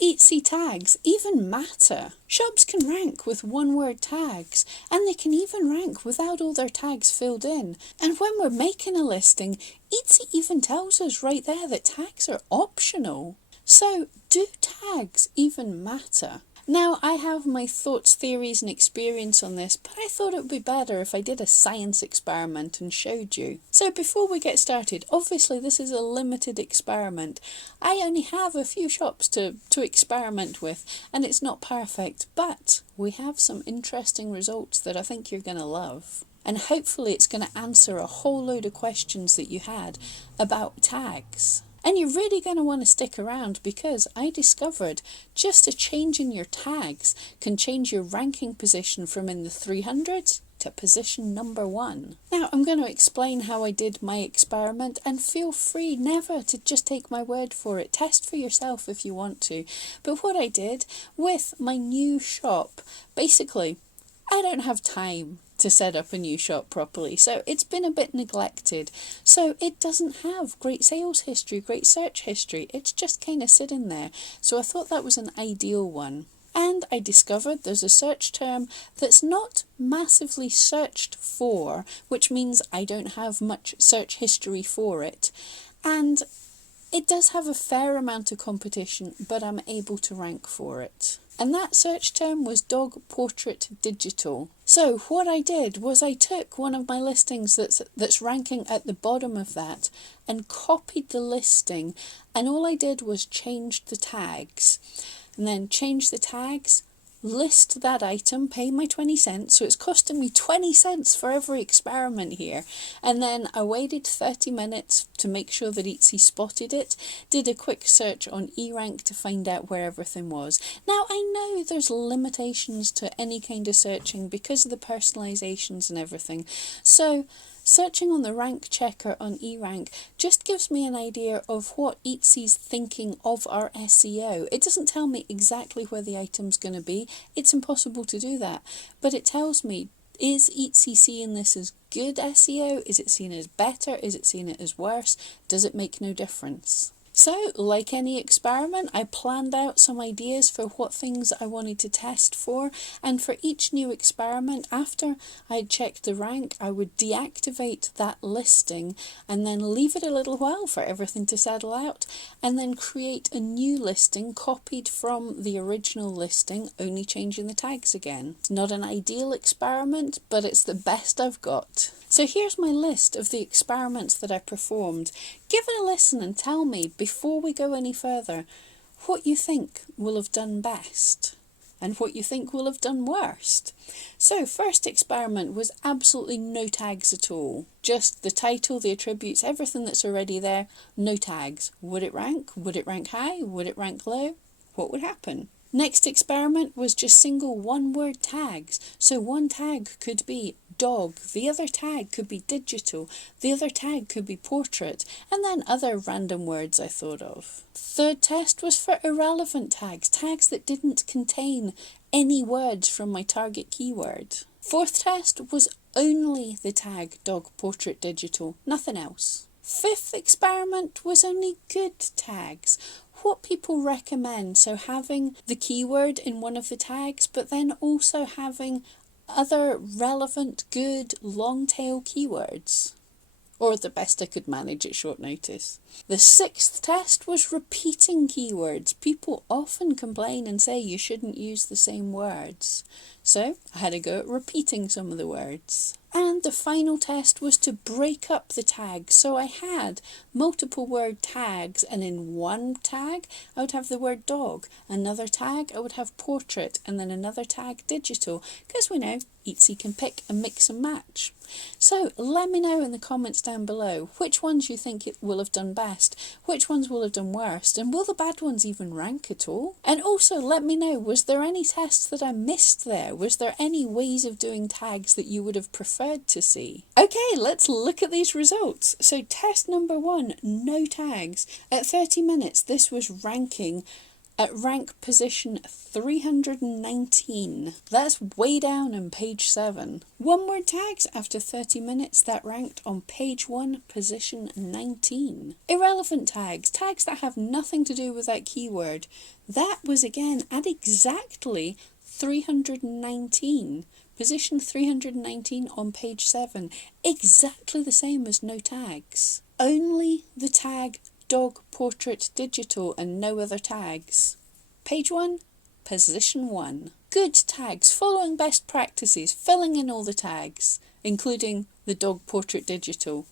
Etsy tags even matter. Shops can rank with one-word tags, and they can even rank without all their tags filled in. And when we're making a listing, Etsy even tells us right there that tags are optional. So, do tags even matter? Now, I have my thoughts, theories and experience on this, but I thought it would be better if I did a science experiment and showed you. So before we get started, obviously this is a limited experiment. I only have a few shops to experiment with, and it's not perfect, but we have some interesting results that I think you're going to love. And hopefully it's going to answer a whole load of questions that you had about tags. And you're really going to want to stick around because I discovered just a change in your tags can change your ranking position from in the 300s to position number 1. Now I'm going to explain how I did my experiment, and feel free never to just take my word for it. Test for yourself if you want to. But what I did with my new shop, basically, I don't have time to set up a new shop properly, so it's been a bit neglected. So it doesn't have great sales history, great search history. It's just kind of sitting there. So I thought that was an ideal one. And I discovered there's a search term that's not massively searched for, which means I don't have much search history for it. And it does have a fair amount of competition, but I'm able to rank for it. And that search term was dog portrait digital. So what I did was I took one of my listings that's ranking at the bottom of that and copied the listing, and all I did was change the tags. And then change the tags, list that item, pay my 20 cents, so it's costing me 20 cents for every experiment here. And then I waited 30 minutes to make sure that Etsy spotted it, did a quick search on eRank to find out where everything was. Now I know there's limitations to any kind of searching because of the personalizations and everything, so searching on the rank checker on eRank just gives me an idea of what Etsy's thinking of our SEO. It doesn't tell me exactly where the item's going to be. It's impossible to do that. But it tells me, is Etsy seeing this as good SEO? Is it seeing it as better? Is it seeing it as worse? Does it make no difference? So, like any experiment, I planned out some ideas for what things I wanted to test for, and for each new experiment, after I'd checked the rank, I would deactivate that listing and then leave it a little while for everything to settle out, and then create a new listing copied from the original listing, only changing the tags again. It's not an ideal experiment, but it's the best I've got. So here's my list of the experiments that I performed. Give it a listen and tell me, before we go any further, what you think will have done best and what you think will have done worst. So first experiment was absolutely no tags at all. Just the title, the attributes, everything that's already there, no tags. Would it rank? Would it rank high? Would it rank low? What would happen? Next experiment was just single one-word tags. So one tag could be dog, the other tag could be digital, the other tag could be portrait, and then other random words I thought of. Third test was for irrelevant tags, tags that didn't contain any words from my target keyword. Fourth test was only the tag dog, portrait, digital, nothing else. Fifth experiment was only good tags. What people recommend, so having the keyword in one of the tags, but then also having other relevant, good, long tail keywords. Or the best I could manage at short notice. The sixth test was repeating keywords. People often complain and say you shouldn't use the same words. So I had a go at repeating some of the words. And the final test was to break up the tags. So I had multiple word tags, and in one tag I would have the word dog, another tag I would have portrait, and then another tag digital, because we know Etsy can pick and mix and match. So let me know in the comments down below which ones you think it will have done best, which ones will have done worst, and will the bad ones even rank at all? And also let me know, was there any tests that I missed there? Was there any ways of doing tags that you would have preferred to see? Okay, let's look at these results. So test number 1, no tags. At 30 minutes, this was ranking at rank position 319. That's way down on page 7. One word tags after 30 minutes that ranked on page 1, position 19. Irrelevant tags, tags that have nothing to do with that keyword. That was again at exactly 319. Position 319 on page 7. Exactly the same as no tags. Only the tag dog portrait digital and no other tags. Page 1, position 1. Good tags, following best practices, filling in all the tags, including the dog portrait digital.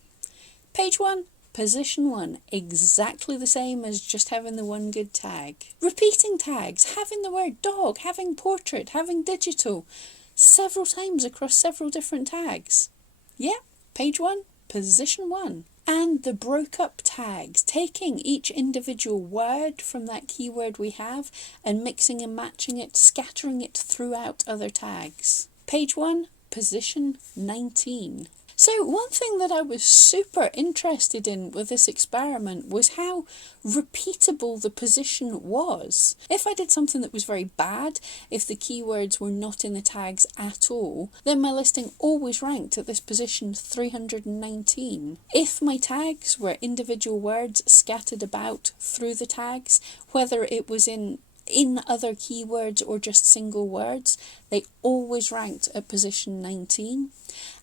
Page 1, position 1, exactly the same as just having the one good tag. Repeating tags, having the word dog, having portrait, having digital, several times across several different tags. Yeah, page 1, position 1. And the broke up tags, taking each individual word from that keyword we have and mixing and matching it, scattering it throughout other tags. Page 1, position 19. So one thing that I was super interested in with this experiment was how repeatable the position was. If I did something that was very bad, if the keywords were not in the tags at all, then my listing always ranked at this position 319. If my tags were individual words scattered about through the tags, whether it was in other keywords or just single words, they always ranked at position 19.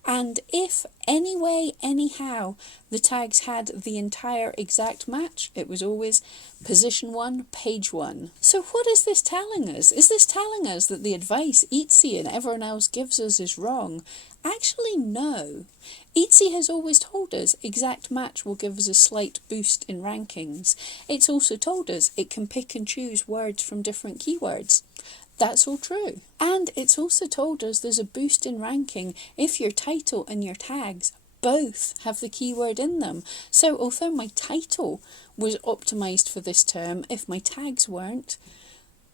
And if anyway, anyhow, the tags had the entire exact match, it was always position 1, page 1. So what is this telling us? Is this telling us that the advice Etsy and everyone else gives us is wrong? Actually, no. Etsy has always told us exact match will give us a slight boost in rankings. It's also told us it can pick and choose words from different keywords. That's all true. And it's also told us there's a boost in ranking if your title and your tags both have the keyword in them. So although my title was optimized for this term, if my tags weren't,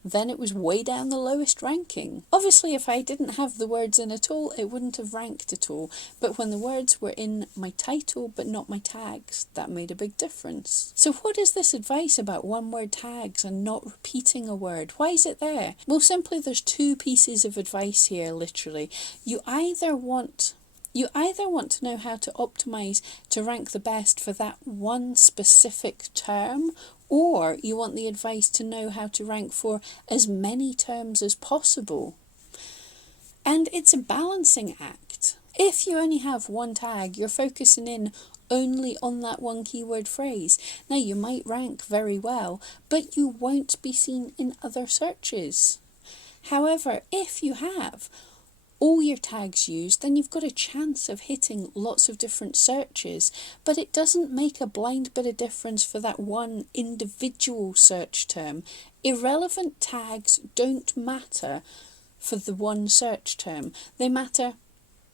then it was way down the lowest ranking. Obviously, if I didn't have the words in at all, it wouldn't have ranked at all. But when the words were in my title but not my tags, that made a big difference. So what is this advice about one-word tags and not repeating a word? Why is it there? Well, simply there's two pieces of advice here, literally. You either want to know how to optimize to rank the best for that one specific term, or you want the advice to know how to rank for as many terms as possible. And it's a balancing act. If you only have one tag, you're focusing in only on that one keyword phrase. Now, you might rank very well, but you won't be seen in other searches. However, if you have all your tags used, then you've got a chance of hitting lots of different searches, but it doesn't make a blind bit of difference for that one individual search term. Irrelevant tags don't matter for the one search term. They matter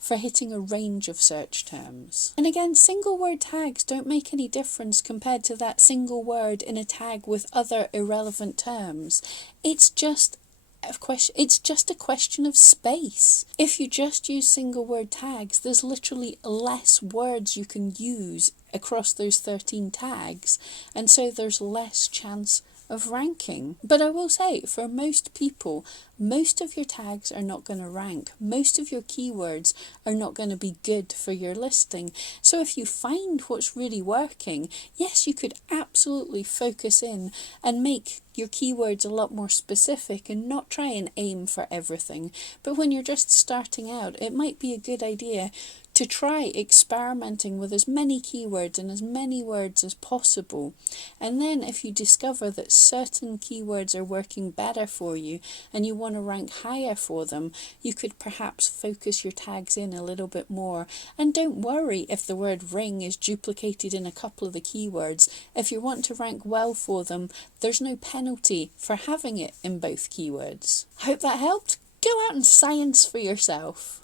for hitting a range of search terms. And again, single word tags don't make any difference compared to that single word in a tag with other irrelevant terms. It's just a question of space. If you just use single word tags, there's literally less words you can use across those 13 tags, and so there's less chance of ranking. But I will say, for most people, most of your tags are not going to rank. Most of your keywords are not going to be good for your listing. So if you find what's really working, yes, you could absolutely focus in and make your keywords a lot more specific and not try and aim for everything. But when you're just starting out, it might be a good idea to try experimenting with as many keywords and as many words as possible. And then if you discover that certain keywords are working better for you and you want to rank higher for them, you could perhaps focus your tags in a little bit more. And don't worry if the word ring is duplicated in a couple of the keywords. If you want to rank well for them, there's no penalty for having it in both keywords. I hope that helped. Go out and science for yourself.